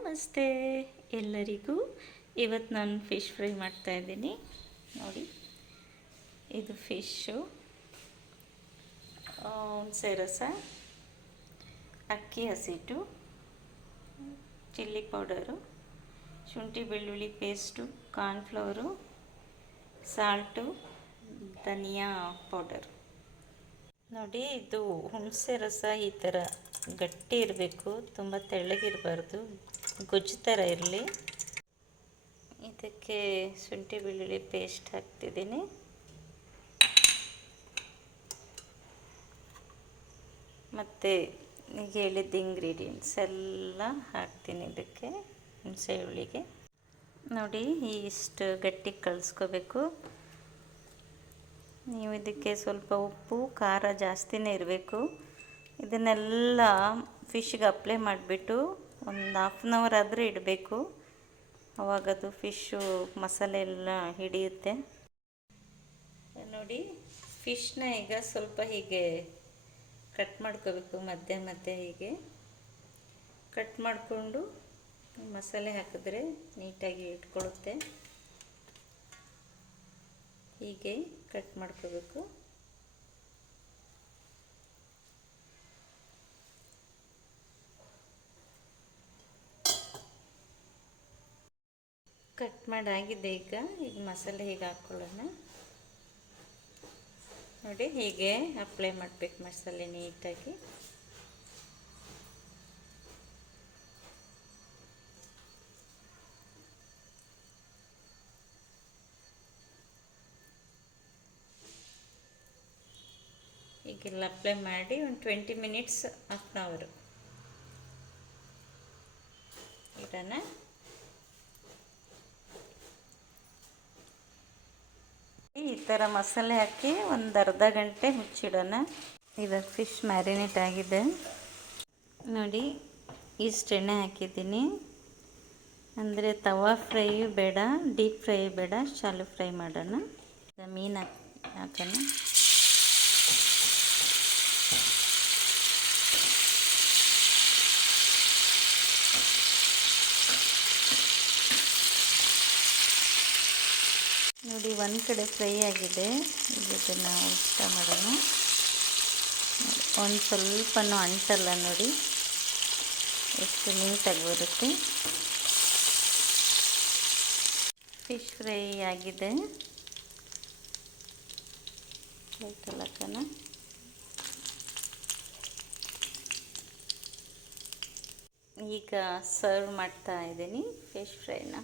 ನಮಸ್ತೆ ಎಲ್ಲರಿಗೂ. ಇವತ್ತು ನಾನು ಫಿಶ್ ಫ್ರೈ ಮಾಡ್ತಾಯಿದ್ದೀನಿ. ನೋಡಿ, ಇದು ಫಿಶ್ಶು, ಹುಣಸೆ ರಸ, ಅಕ್ಕಿ ಹಸಿಟ್ಟು, ಚಿಲ್ಲಿ ಪೌಡರು, ಶುಂಠಿ ಬೆಳ್ಳುಳ್ಳಿ ಪೇಸ್ಟು, ಕಾರ್ನ್ಫ್ಲವರು, ಸಾಲ್ಟು, ಧನಿಯಾ ಪೌಡರು. ನೋಡಿ, ಇದು ಹುಣಸೆ ರಸ ಈ ಥರ ಗಟ್ಟಿ ಇರಬೇಕು, ತುಂಬ ತೆಳ್ಳಗಿರಬಾರ್ದು, ಗೊಜ್ಜು ಥರ ಇರಲಿ. ಇದಕ್ಕೆ ಶುಂಠಿ ಬೆಳ್ಳುಳ್ಳಿ ಪೇಸ್ಟ್ ಹಾಕ್ತಿದ್ದೀನಿ. ಮತ್ತು ಈಗ ಹೇಳಿದ್ದ ಇಂಗ್ರೀಡಿಯೆಂಟ್ಸ್ ಎಲ್ಲ ಹಾಕ್ತೀನಿ ಇದಕ್ಕೆ. ಹುಣಸೆ ಹುಳಿಗೆ ನೋಡಿ ಇಷ್ಟು ಗಟ್ಟಿ ಕಲಿಸ್ಕೋಬೇಕು. ನೀವು ಇದಕ್ಕೆ ಸ್ವಲ್ಪ ಉಪ್ಪು ಖಾರ ಜಾಸ್ತಿನೇ ಇರಬೇಕು. ಇದನ್ನೆಲ್ಲ ಫಿಶ್ಗೆ ಅಪ್ಲೈ ಮಾಡಿಬಿಟ್ಟು ಒಂದು 1/2 ಅವರ್ ಆದರೂ ಇಡಬೇಕು. ಆವಾಗದು ಫಿಶ್ಶು ಮಸಾಲೆ ಎಲ್ಲ ಹಿಡಿಯುತ್ತೆ. ನೋಡಿ, ಫಿಶ್ನ ಈಗ ಸ್ವಲ್ಪ ಹೀಗೆ ಕಟ್ ಮಾಡ್ಕೋಬೇಕು. ಮಧ್ಯೆ ಮಧ್ಯೆ ಹೀಗೆ ಕಟ್ ಮಾಡಿಕೊಂಡು ಮಸಾಲೆ ಹಾಕಿದ್ರೆ ನೀಟಾಗಿ ಇಟ್ಕೊಳ್ಳುತ್ತೆ. ಹೀಗೆ ಕಟ್ ಮಾಡ್ಕೋಬೇಕು. ಕಟ್ ಮಾಡಾಗಿದೆ. ಈಗ ಮಸಾಲೆ ಹೀಗೆ ಹಾಕ್ಕೊಳ್ಳೋಣ. ನೋಡಿ, ಹೀಗೆ ಅಪ್ಲೈ ಮಾಡಬೇಕು ಮಸಾಲೆ ನೀಟಾಗಿ. ಹೀಗೆಲ್ಲ ಅಪ್ಲೈ ಮಾಡಿ ಒಂದು 20 ಮಿನಿಟ್ಸ್ 1/2 ಅವರ್ ಇಡೋಣ. ಈ ಥರ ಮಸಾಲೆ ಹಾಕಿ ಒಂದು ಅರ್ಧ ಗಂಟೆ ಮುಚ್ಚಿಡೋಣ. ಇವಾಗ ಫಿಶ್ ಮ್ಯಾರಿನೇಟ್ ಆಗಿದೆ. ನೋಡಿ, ಇಷ್ಟು ಎಣ್ಣೆ ಹಾಕಿದ್ದೀನಿ. ಅಂದರೆ ತವಾ ಫ್ರೈ ಬೇಡ, ಡೀಪ್ ಫ್ರೈ ಬೇಡ, ಶಾಲು ಫ್ರೈ ಮಾಡೋಣ. ಮೀನು ಹಾಕೋಣ. ನೋಡಿ, ಒಂದು ಕಡೆ ಫ್ರೈ ಆಗಿದೆ. ಇದನ್ನು ಉಲ್ಟಾ ಮಾಡೋಣ. ಒಂದು ಸ್ವಲ್ಪನೂ ಅಂಟಲ್ಲ. ನೋಡಿ ಎಷ್ಟು ನೀಟಾಗಿ ಬರುತ್ತೆ. ಫಿಶ್ ಫ್ರೈ ಆಗಿದೆ. ಹಾಕೋಣ. ಈಗ ಸರ್ವ್ ಮಾಡ್ತಾ ಇದ್ದೀನಿ ಫಿಶ್ ಫ್ರೈನ.